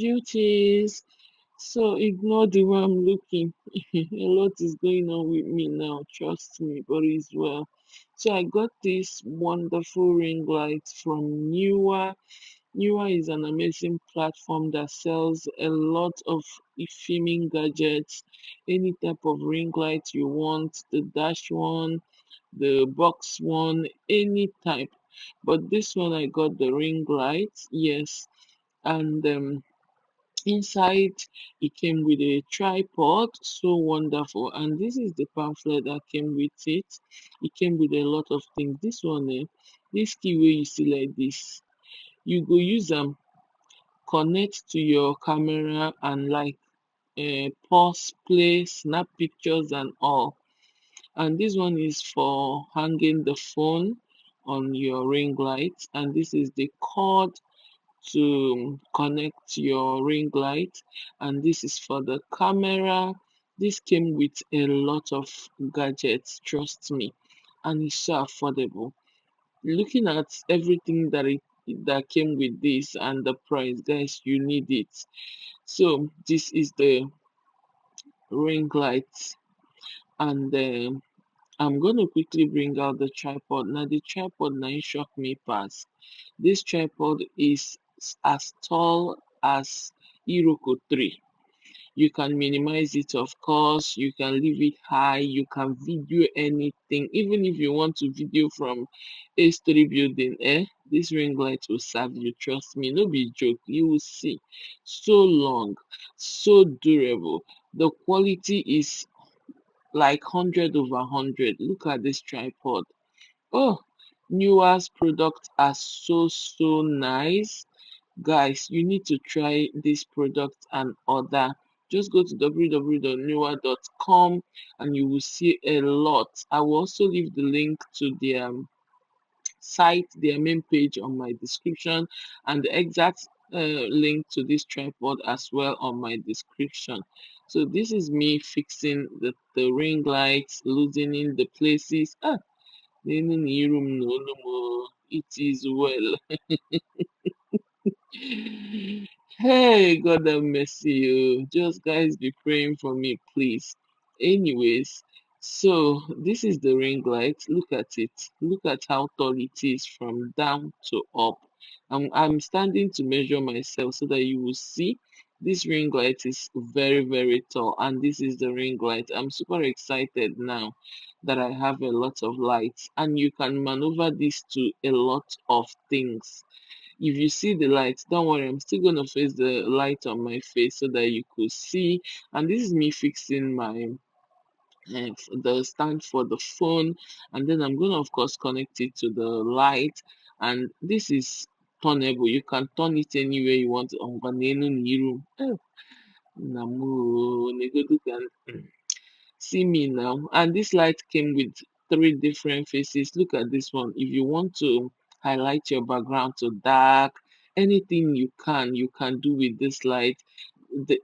Beauties. So ignore the way I'm looking. A lot is going on with me now, trust me, but it's well. So I got this wonderful ring light from Neewer. Neewer is an amazing platform that sells a lot of filming gadgets, any type of ring light you want, the dash one, the box one, any type. But this one I got the ring light, yes, and inside it came with a tripod, so wonderful. And this is the pamphlet that came with it. It came with a lot of things. This one, this key wey you see like this, you go use am connect to your camera and like pause, play, snap pictures and all. And this one is for hanging the phone on your ring light, and this is the cord to connect your ring light, and this is for the camera. This came with a lot of gadgets, trust me, and it's so affordable. Looking at everything that came with this and the price, guys, you need it. So this is the ring light, and I'm gonna quickly bring out the tripod. Now the tripod now it shock me pass. This tripod is as tall as Iroko 3. You can minimize it, of course. You can leave it high. You can video anything. Even if you want to video from a story building, this ring light will serve you. Trust me, no be joke. You will see. So long, so durable. The quality is like 100/100. Look at this tripod. Oh, Newer's products are so nice. Guys, you need to try this product and order. Just go to www.newer.com and you will see a lot. I will also leave the link to their site, their main page on my description, and the exact link to this tripod as well on my description. So this is me fixing the ring lights, loosening the places. Room, no more. It is well. Hey, God have mercy, you. Just guys be praying for me, please. Anyways, so this is the ring light. Look at it. Look at how tall it is from down to up. I'm standing to measure myself so that you will see. This ring light is very tall, and this is the ring light. I'm super excited now that I have a lot of lights, and you can maneuver this to a lot of things. If you see the light, don't worry, I'm still going to face the light on my face so that you could see. And this is me fixing my the stand for the phone, and then I'm going to of course connect it to the light. And this is turnable. You can turn it anywhere you want on Vanenu Niru. Namu Negodukan. See me now. And this light came with three different faces. Look at this one. If you want to highlight your background to dark, anything you can do with this light.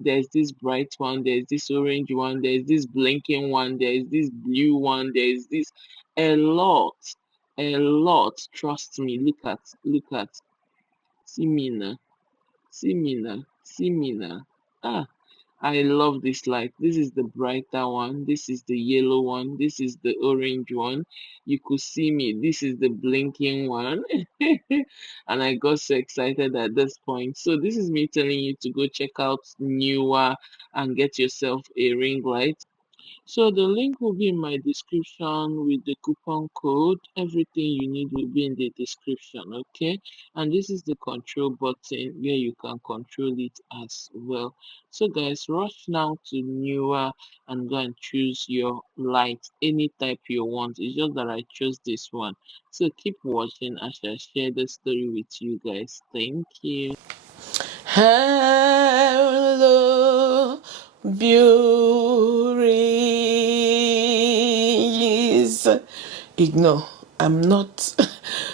There's this bright one, there's this orange one, there's this blinking one, there's this blue one, there's this a lot, a lot. Trust me. Look at, see me now, see me now, see me now. Ah, I love this light. This is the brighter one. This is the yellow one. This is the orange one. You could see me. This is the blinking one. And I got so excited at this point. So this is me telling you to go check out Newer and get yourself a ring light. So the link will be in my description with the coupon code. Everything you need will be in the description, okay? And this is the control button where you can control it as well. So guys, rush now to Newer and go and choose your light, any type you want. It's just that I chose this one. So keep watching as I share the story with you guys. Thank you. Hello, beauties. Ignore, I'm not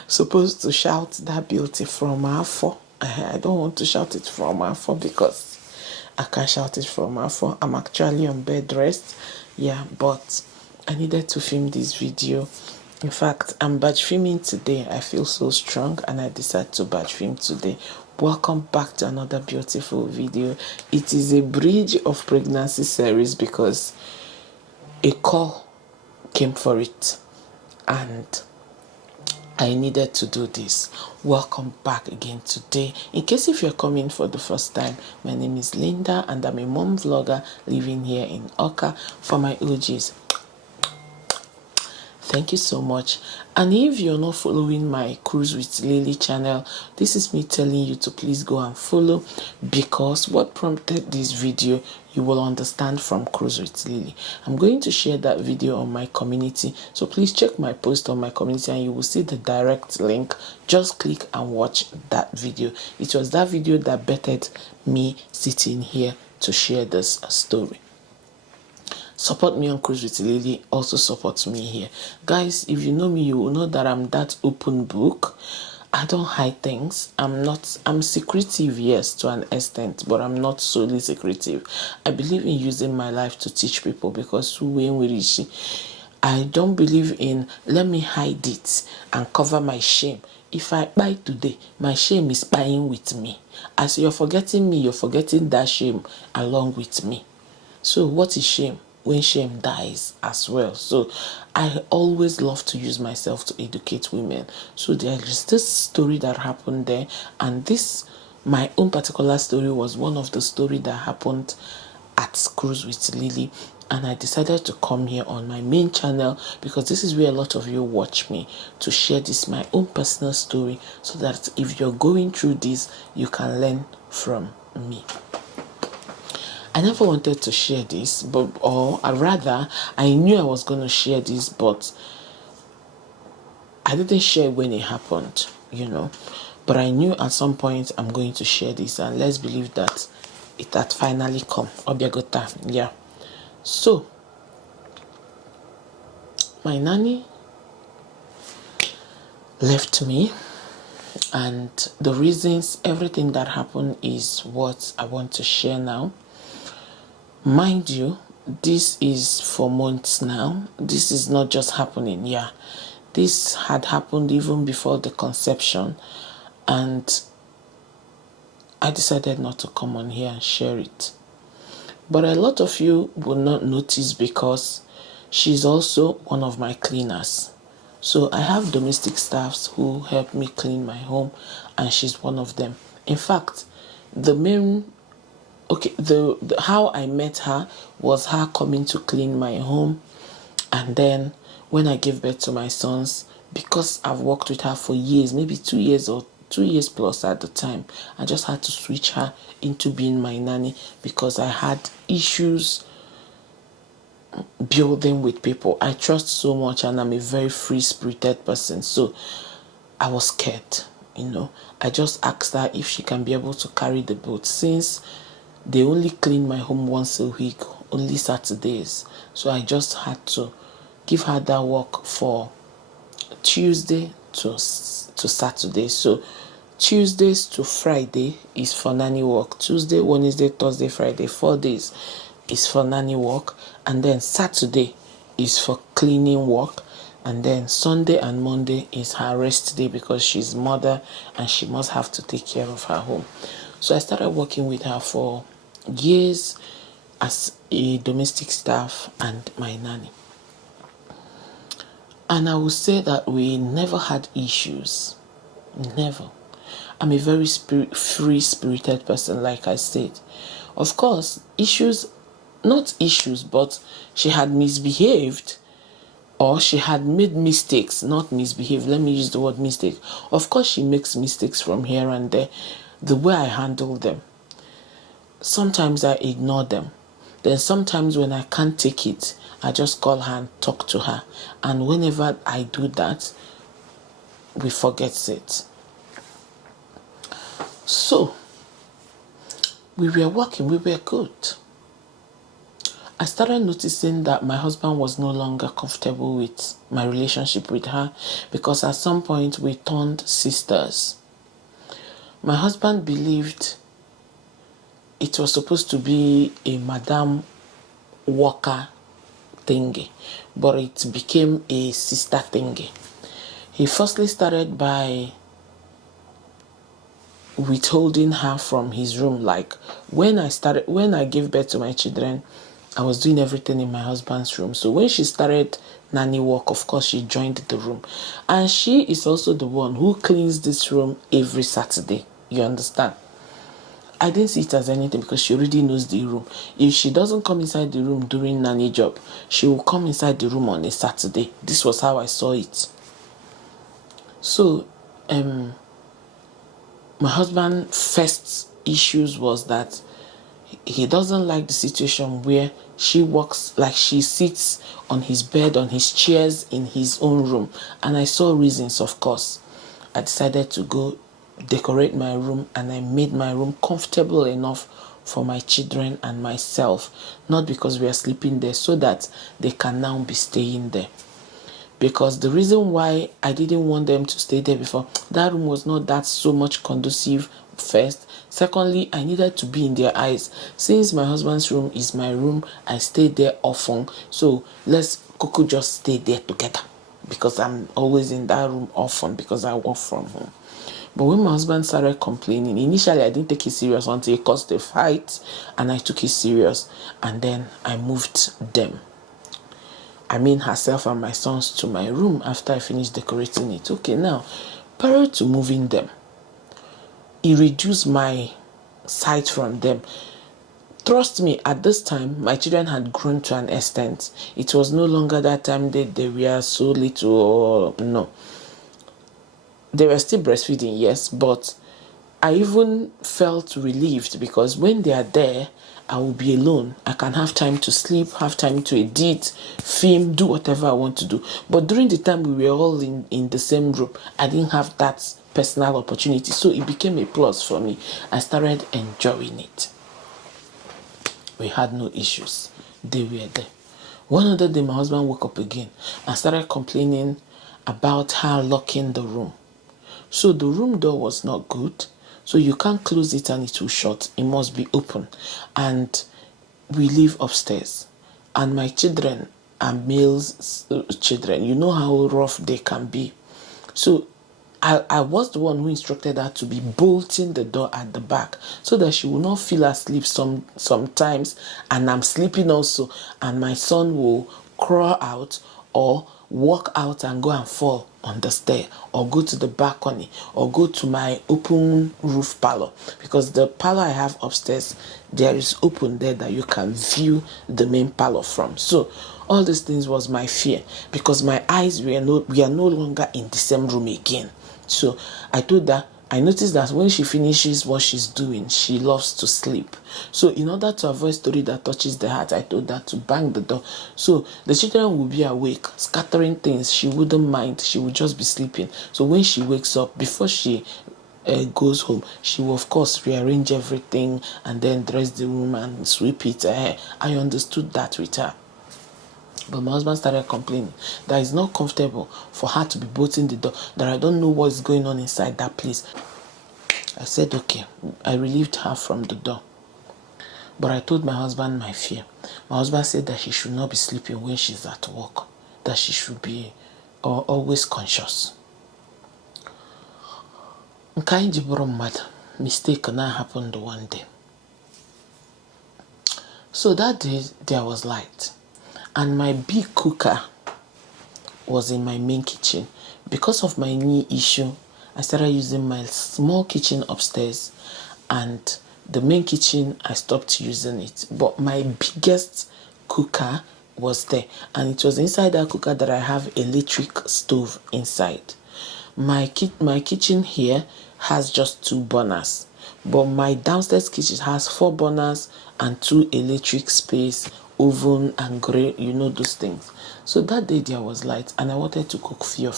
supposed to shout that beauty from afar. I don't want to shout it from afar because I can shout it from afar. I'm actually on bed rest. Yeah, but I needed to film this video. In fact, I'm batch filming today. I feel so strong and I decided to batch film today. Welcome back to another beautiful video. It is a bridge of pregnancy series because a call came for it and I needed to do this. Welcome back again today. In case if you're coming for the first time, my name is Linda and I'm a mom vlogger living here in Oka. For my OGs, thank you so much. And if you're not following my Cruise with Lily channel, this is me telling you to please go and follow, because what prompted this video you will understand from Cruise with Lily. I'm going to share that video on my community, so please check my post on my community and you will see the direct link. Just click and watch that video. It was that video that bettered me sitting here to share this story. Support me on Cruise with Lily, also support me here. Guys, if you know me, you will know that I'm that open book. I don't hide things. I'm secretive, yes, to an extent, but I'm not solely secretive. I believe in using my life to teach people, because when we reach, I don't believe in let me hide it and cover my shame. If I buy today, my shame is buying with me. As you're forgetting me, you're forgetting that shame along with me. So what is shame? When shame dies as well. So I always love to use myself to educate women. So there is this story that happened there, and this, my own particular story, was one of the story that happened at Cruise with Lily. And I decided to come here on my main channel because this is where a lot of you watch me, to share this my own personal story, so that if you're going through this, you can learn from me. I never wanted to share this, but or rather, I knew I was going to share this, but I didn't share when it happened, you know. But I knew at some point I'm going to share this, and let's believe that it had finally come. Obiagota, yeah. So, my nanny left me, and the reasons, everything that happened is what I want to share now. Mind you, this is for months now. This is not just happening, yeah. This had happened even before the conception, and I decided not to come on here and share it. But a lot of you will not notice because she's also one of my cleaners. So I have domestic staffs who help me clean my home, and she's one of them. In fact, the main the how I met her was her coming to clean my home, and then when I gave birth to my sons, because I've worked with her for years, maybe 2 years or 2 years plus at the time, I just had to switch her into being my nanny because I had issues building with people. I trust so much and I'm a very free-spirited person, so I was scared, you know. I just asked her if she can be able to carry the boat, since they only clean my home once a week, only Saturdays. So I just had to give her that work for Tuesday to Saturday. So Tuesdays to Friday is for nanny work. Tuesday, Wednesday, Thursday, Friday, 4 days is for nanny work. And then Saturday is for cleaning work. And then Sunday and Monday is her rest day because she's mother and she must have to take care of her home. So I started working with her for years as a domestic staff and my nanny. And I would say that we never had issues. Never. I'm a very free-spirited person, like I said. Of course, issues, not issues, but she had misbehaved, or she had made mistakes, not misbehaved. Let me use the word mistake. Of course, she makes mistakes from here and there. The way I handle them, sometimes I ignore them. Then sometimes when I can't take it, I just call her and talk to her. And whenever I do that, we forget it. So, we were working, we were good. I started noticing that my husband was no longer comfortable with my relationship with her, because at some point we turned sisters. My husband believed it was supposed to be a madam worker thingy, but it became a sister thingy. He firstly started by withholding her from his room. Like when I gave birth to my children, I was doing everything in my husband's room. So when she started nanny work, of course she joined the room. And she is also the one who cleans this room every Saturday. You understand? I didn't see it as anything because she already knows the room. If she doesn't come inside the room during nanny job, she will come inside the room on a Saturday. This was how I saw it. So my husband's first issues was that he doesn't like the situation where she works, like she sits on his bed, on his chairs in his own room. And I saw reasons, of course. I decided to go decorate my room, and I made my room comfortable enough for my children and myself, not because we are sleeping there, so that they can now be staying there. Because the reason why I didn't want them to stay there before, that room was not that so much conducive. First, secondly, I needed to be in their eyes. Since my husband's room is my room, I stay there often. So let's Coco just stay there together, because I'm always in that room often because I work from home. But when my husband started complaining, initially I didn't take it serious until it caused a fight, and I took it serious, and then I moved them. I mean herself and my sons to my room after I finished decorating it. Okay, now, prior to moving them, it reduced my sight from them. Trust me, at this time, my children had grown to an extent. It was no longer that time that they were so little, or no. They were still breastfeeding, yes, but I even felt relieved because when they are there, I will be alone. I can have time to sleep, have time to edit, film, do whatever I want to do. But during the time we were all in the same room, I didn't have that personal opportunity. So it became a plus for me. I started enjoying it. We had no issues. They were there. One other day, my husband woke up again and started complaining about her locking the room. So the room door was not good. So you can't close it and it will shut. It must be open. And we live upstairs. And my children are male's children. You know how rough they can be. So I was the one who instructed her to be bolting the door at the back so that she will not feel asleep sometimes, and I'm sleeping also, and my son will crawl out or walk out and go and fall on the stair, or go to the balcony, or go to my open roof parlor, because the parlor I have upstairs, there is open there that you can view the main parlor from. So all these things was my fear, because my eyes we are no longer in the same room again. So I told her, I noticed that when she finishes what she's doing, she loves to sleep. So in order to avoid story that touches the heart, I told her to bang the door. So the children will be awake, scattering things. She wouldn't mind. She would just be sleeping. So when she wakes up, before she goes home, she will of course rearrange everything and then dress the room and sweep it. I understood that with her. But my husband started complaining that it's not comfortable for her to be bolting the door, that I don't know what's going on inside that place. I said, okay. I relieved her from the door. But I told my husband my fear. My husband said that she should not be sleeping when she's at work, that she should be always conscious. Mistake now happened one day. So that day there was light, and my big cooker was in my main kitchen. Because of my knee issue, I started using my small kitchen upstairs, and the main kitchen I stopped using it. But my biggest cooker was there, and it was inside that cooker that I have electric stove inside. My kitchen here has just 2 burners, but my downstairs kitchen has 4 burners and 2 electric space, oven and grill, you know those things. So that day there was light, and I wanted to cook fio.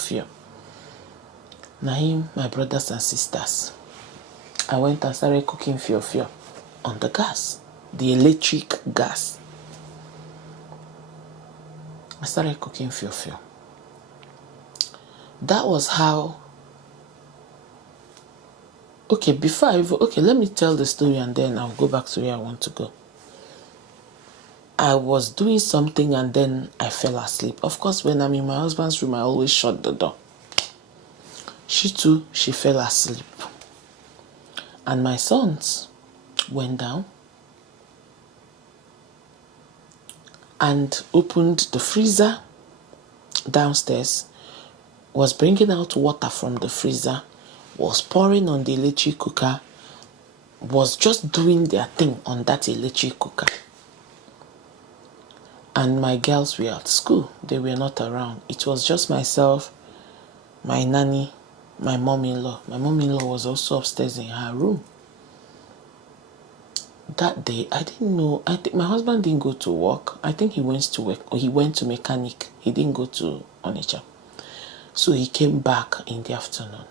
Naim, my brothers and sisters, I went and started cooking fio on the gas, the electric gas. I started cooking fio. That was how. Okay, let me tell the story and then I'll go back to where I want to go. I was doing something and then I fell asleep. Of course, when I'm in my husband's room, I always shut the door. She too, she fell asleep. And my sons went down and opened the freezer downstairs, was bringing out water from the freezer, was pouring on the electric cooker, was just doing their thing on that electric cooker. And my girls were at school. They were not around. It was just myself, my nanny, my mom-in-law. My mom-in-law was also upstairs in her room. That day, I didn't know. I think my husband didn't go to work. I think he went to work, or he went to mechanic. He didn't go to Onitsha. So he came back in the afternoon.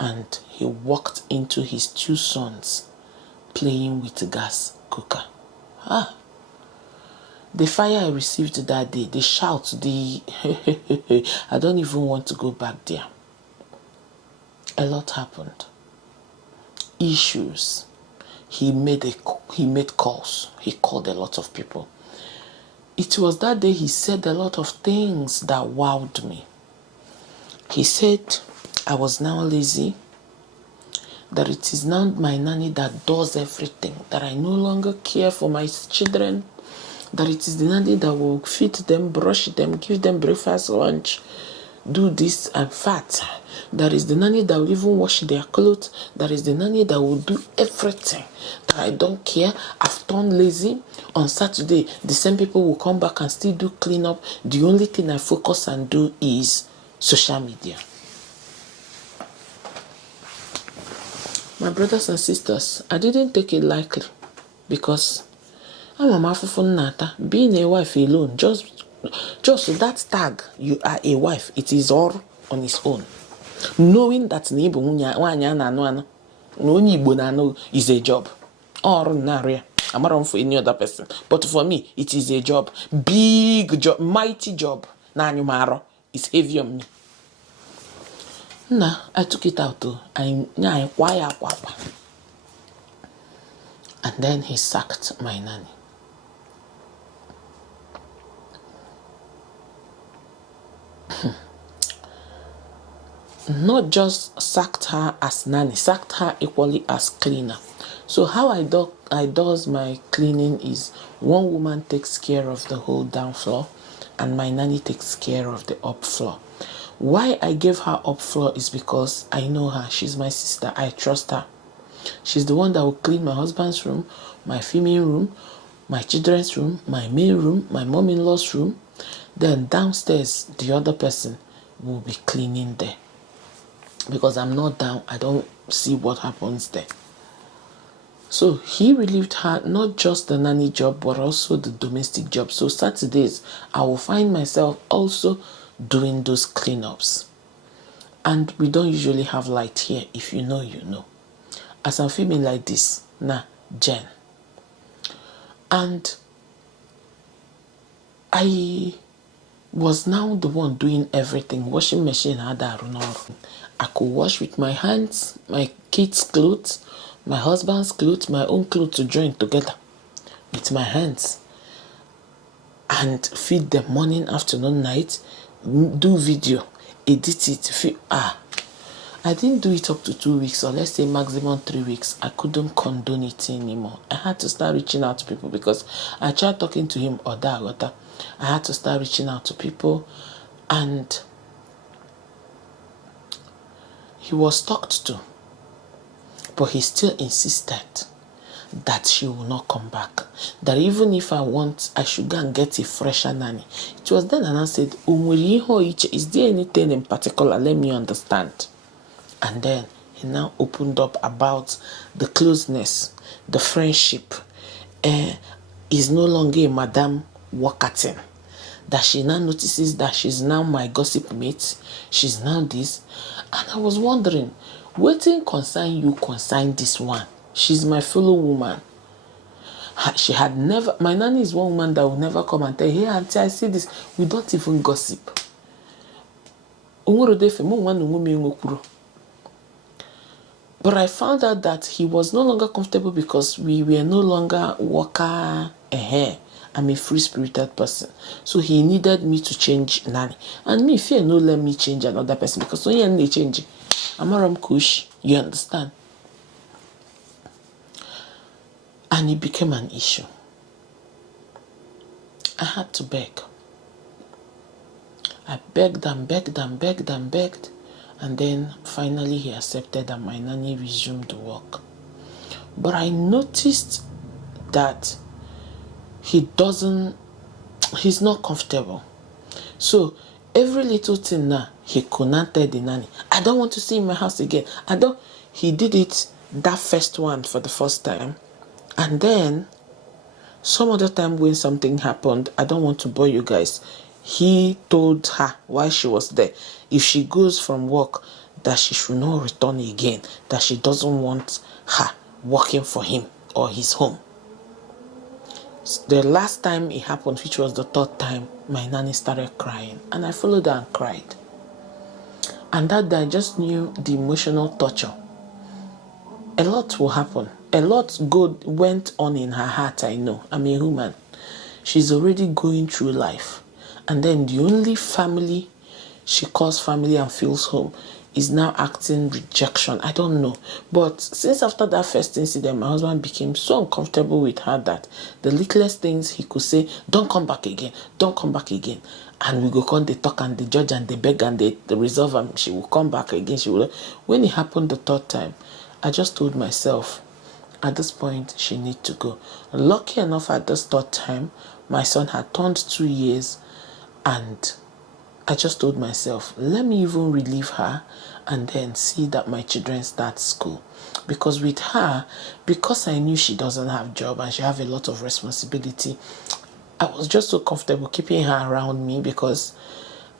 And he walked into his two sons playing with the gas cooker. The fire I received that day, the shout, I don't even want to go back there. A lot happened. Issues. He made calls. He called a lot of people. It was that day he said a lot of things that wowed me. He said I was now lazy, that it is now my nanny that does everything, that I no longer care for my children, that it is the nanny that will feed them, brush them, give them breakfast, lunch, do this and fat. That is the nanny that will even wash their clothes. That is the nanny that will do everything. That I don't care. I've turned lazy. On Saturday, the same people will come back and still do cleanup. The only thing I focus and do is social media. My brothers and sisters, I didn't take it lightly because I'm a mafufu nata. Being a wife alone, just that tag, you are a wife, it is all on its own. Knowing that n'Igbo nwanyị na onye Igbo na is a job. Or naria. I'm not for any other person. But for me, it is a job. Big job, mighty job. Na anyumaro. It's heavy on me. Nah, I took it out too. And then he sacked my nanny. Not just sacked her as nanny, sacked her equally as cleaner. So how I does my cleaning is one woman takes care of the whole down floor and my nanny takes care of the up floor. Why I gave her up floor is because I know her. She's my sister. I trust her. She's the one that will clean my husband's room, my female room, my children's room, my main room, my mom-in-law's room. Then downstairs, the other person will be cleaning there. Because I'm not down, I don't see what happens there. So he relieved her not just the nanny job, but also the domestic job. So Saturdays, I will find myself also doing those cleanups. And we don't usually have light here. If you know, you know. As I'm feeling like this, Jen. And I was now the one doing everything. Washing machine had a run. I could wash with my hands, my kids' clothes, my husband's clothes, my own clothes to join together with my hands. And feed them morning, afternoon, night, do video, edit it. I didn't do it up to 2 weeks, or let's say maximum 3 weeks. I couldn't condone it anymore. I had to start reaching out to people because I tried talking to him or that. I had to start reaching out to people, and he was talked to, but he still insisted that she will not come back. That even if I want, I should go and get a fresher nanny. It was then and I said, is there anything in particular? Let me understand. And then he now opened up about the closeness, the friendship. Is no longer a madam workating. That she now notices that she's now my gossip mate. She's now this. And I was wondering, waiting concern you concern this one. She's my fellow woman. She had never, my nanny is one woman that will never come and tell, hey auntie, I see this. We don't even gossip. But I found out that he was no longer comfortable because we were no longer worker. I'm a free-spirited person. So he needed me to change nanny. And me, fear no let me change another person because when you're changing, I'm a kush, you understand? And it became an issue. I had to beg. I begged and begged and begged and begged. And then finally he accepted that my nanny resumed work. But I noticed that he's not comfortable. So every little thing now, he could not tell the nanny, I don't want to see in my house again. He did it that first one for the first time. And then some other time when something happened, I don't want to bore you guys, he told her while she was there, if she goes from work, that she should not return again, that she doesn't want her working for him or his home. The last time it happened, which was the third time, my nanny started crying, and I followed her and cried. And that day I just knew the emotional torture. A lot will happen. A lot good went on in her heart, I know. I'm a human. She's already going through life. And then the only family she calls family and feels home is now acting rejection. I don't know. But since after that first incident, my husband became so uncomfortable with her that the littlest things he could say, don't come back again, don't come back again. And we go come, they talk and they judge and they beg and they resolve, and she will come back again. When it happened the third time, I just told myself, at this point, she need to go. Lucky enough, at this third time, my son had turned 2 years, and I just told myself, let me even relieve her and then see that my children start school. Because with her, because I knew she doesn't have a job and she have a lot of responsibility, I was just so comfortable keeping her around me because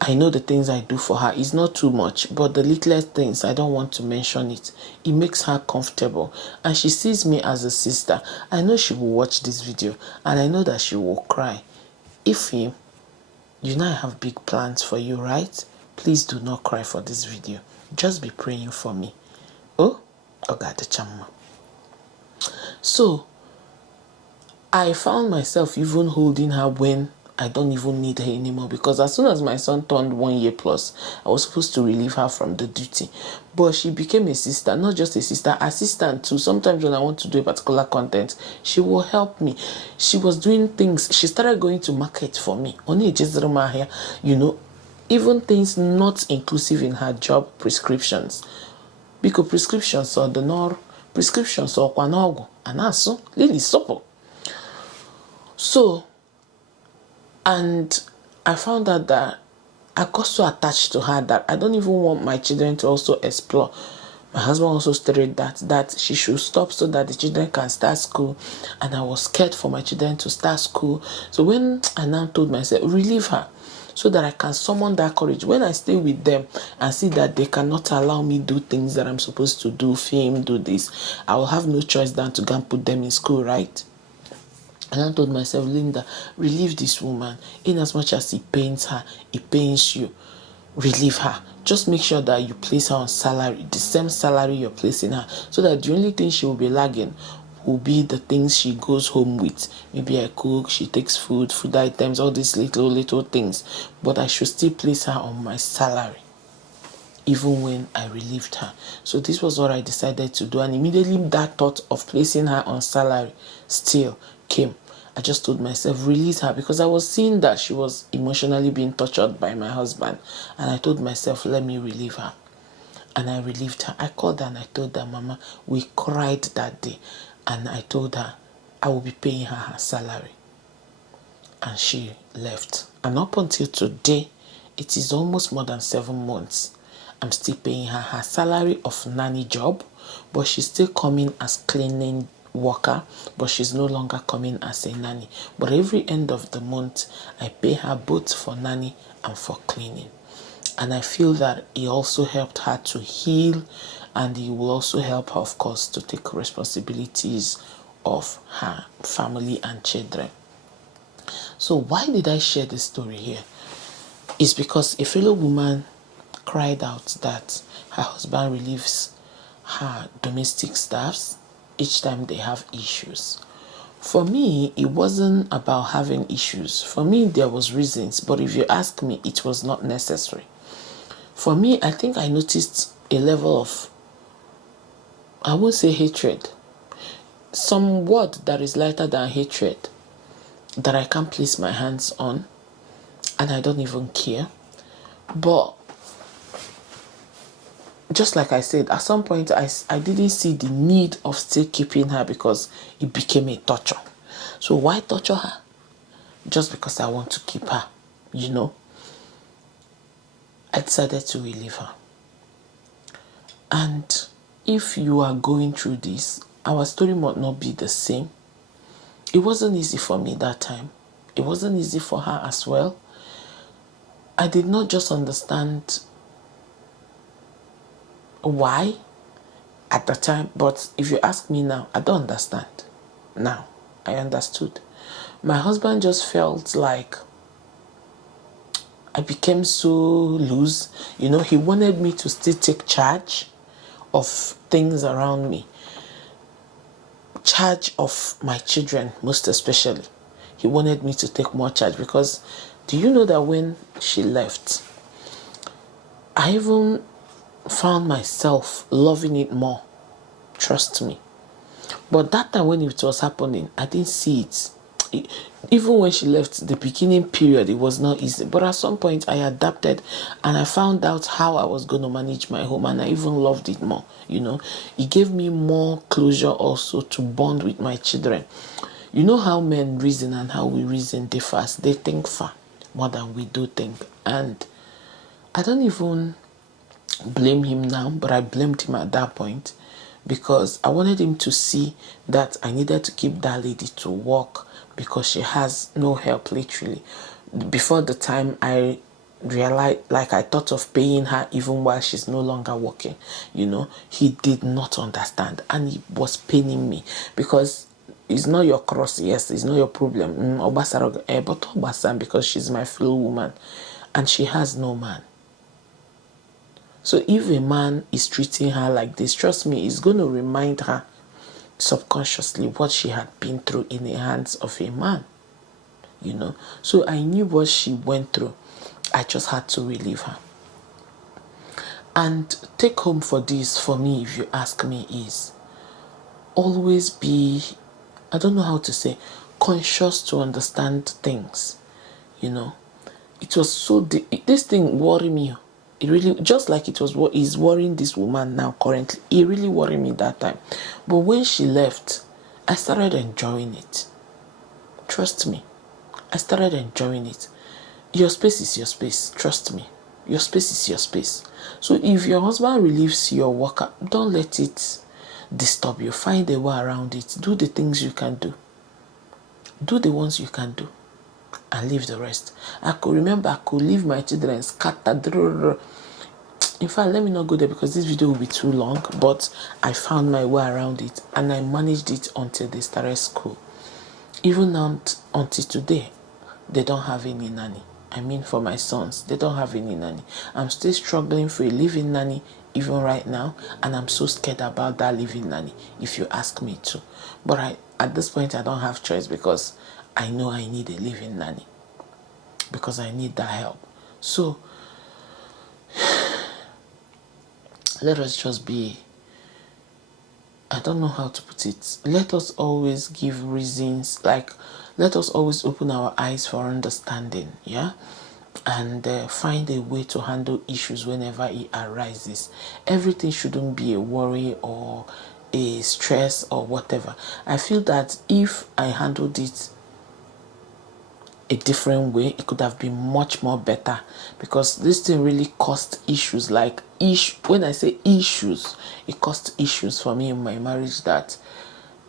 I know the things I do for her is not too much, but the littlest things, I don't want to mention it. It makes her comfortable. And she sees me as a sister. I know she will watch this video and I know that she will cry. Ify, you know I have big plans for you, right? Please do not cry for this video. Just be praying for me. Oh, Ogade Chamma. So, I found myself even holding her when I don't even need her anymore, because as soon as my son turned 1 year plus, I was supposed to relieve her from the duty. But she became a sister, not just a sister, assistant too. Sometimes when I want to do a particular content, she will help me. She was doing things. She started going to market for me. Only just here, even things not inclusive in her job prescriptions. Because prescriptions or the nor prescriptions or kwanogo and also lily supple. So, and I found out that I got so attached to her that I don't even want my children to also explore. My husband also stated that she should stop so that the children can start school, and I was scared for my children to start school. So when I now told myself, relieve her, so that I can summon that courage. When I stay with them and see that they cannot allow me do things that I'm supposed to do, film, do this, I will have no choice than to go and put them in school, right? And I told myself, Linda, relieve this woman. In as much as it pains her, it pains you. Relieve her. Just make sure that you place her on salary, the same salary you're placing her, so that the only thing she will be lagging will be the things she goes home with. Maybe I cook, she takes food items, all these little things. But I should still place her on my salary, even when I relieved her. So this was what I decided to do. And immediately that thought of placing her on salary still came. I just told myself, release her, because I was seeing that she was emotionally being tortured by my husband. And I told myself, let me relieve her. And I relieved her. I called her and I told her, Mama, we cried that day. And I told her, I will be paying her salary. And she left. And up until today, it is almost more than 7 months. I'm still paying her salary of nanny job, but she's still coming as cleaning worker, but she's no longer coming as a nanny. But every end of the month, I pay her both for nanny and for cleaning. And I feel that it also helped her to heal, and it will also help her, of course, to take responsibilities of her family and children. So why did I share this story here? It's because a fellow woman cried out that her husband relieves her domestic staffs each time they have issues. For me, it wasn't about having issues. For me, there was reasons, but if you ask me, it was not necessary. For me, I think I noticed a level of, I won't say hatred. some word that is lighter than hatred that I can't place my hands on, and I don't even care. But just like I said, at some point I didn't see the need of still keeping her because it became a torture. So why torture her? Just because I want to keep her, you know. I decided to relieve her. And if you are going through this, our story might not be the same. It wasn't easy for me that time. It wasn't easy for her as well. I did not just understand why at the time, but if you ask me now, I don't understand. Now, I understood. My husband just felt like I became so loose. You know, he wanted me to still take charge of things around me, charge of my children, most especially. He wanted me to take more charge because do you know that when she left, I even found myself loving it more. Trust me. But that time when it was happening, I didn't see it. Even when she left, the beginning period, it was not easy. But at some point, I adapted and I found out how I was going to manage my home, and I even loved it more. You know, it gave me more closure also to bond with my children. You know how men reason and how we reason differs. They think far more than we do think. And I don't even blame him now, but I blamed him at that point because I wanted him to see that I needed to keep that lady to work because she has no help, literally. Before the time I realized, like, I thought of paying her even while she's no longer working, you know, he did not understand and it was paining me because it's not your cross, yes, it's not your problem. But Obasan, because she's my fellow woman and she has no man. So if a man is treating her like this, trust me, it's going to remind her subconsciously what she had been through in the hands of a man, you know. So I knew what she went through. I just had to relieve her. And take home for this, for me, if you ask me, is always be, I don't know how to say, conscious to understand things, you know. It was so this thing worried me. It really, just like it was what is worrying this woman now currently, it really worried me that time. But when she left, I started enjoying it. Trust me, I started enjoying it. Your space is your space. Trust me, your space is your space. So if your husband relieves your worker, don't let it disturb you. Find a way around it. Do the things you can do. Do the ones you can do and leave the rest. I could remember I could leave my children scattered. In fact, let me not go there because this video will be too long, but I found my way around it and I managed it until they started school. Even now, until today, they don't have any nanny. I mean, for my sons, they don't have any nanny. I'm still struggling for a living nanny even right now, and I'm so scared about that living nanny, if you ask me to. But at this point, I don't have choice because I know I need a living nanny because I need that help. So let us just be, I don't know how to put it. Let us always give reasons, like, let us always open our eyes for understanding, yeah? And find a way to handle issues whenever it arises. Everything shouldn't be a worry or a stress or whatever. I feel that if I handled it a different way, it could have been much more better because this thing really caused issues. Like, when I say issues, it caused issues for me in my marriage that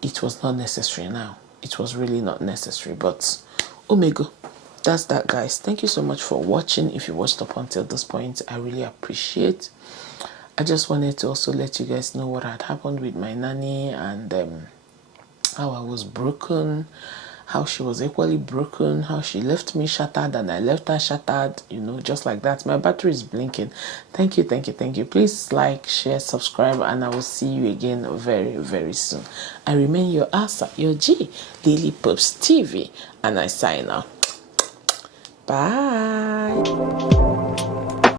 it was not necessary. Now it was really not necessary, but omega, that's that, guys. Thank you so much for watching. If you watched up until this point, I really appreciate. I just wanted to also let you guys know what had happened with my nanny and how I was broken, how she was equally broken, how she left me shattered and I left her shattered, you know, just like that. My battery is blinking. Thank you, thank you, thank you. Please like, share, subscribe, and I will see you again very, very soon. I remain your Asa, your G, Daily Pops TV, and I sign out. Bye.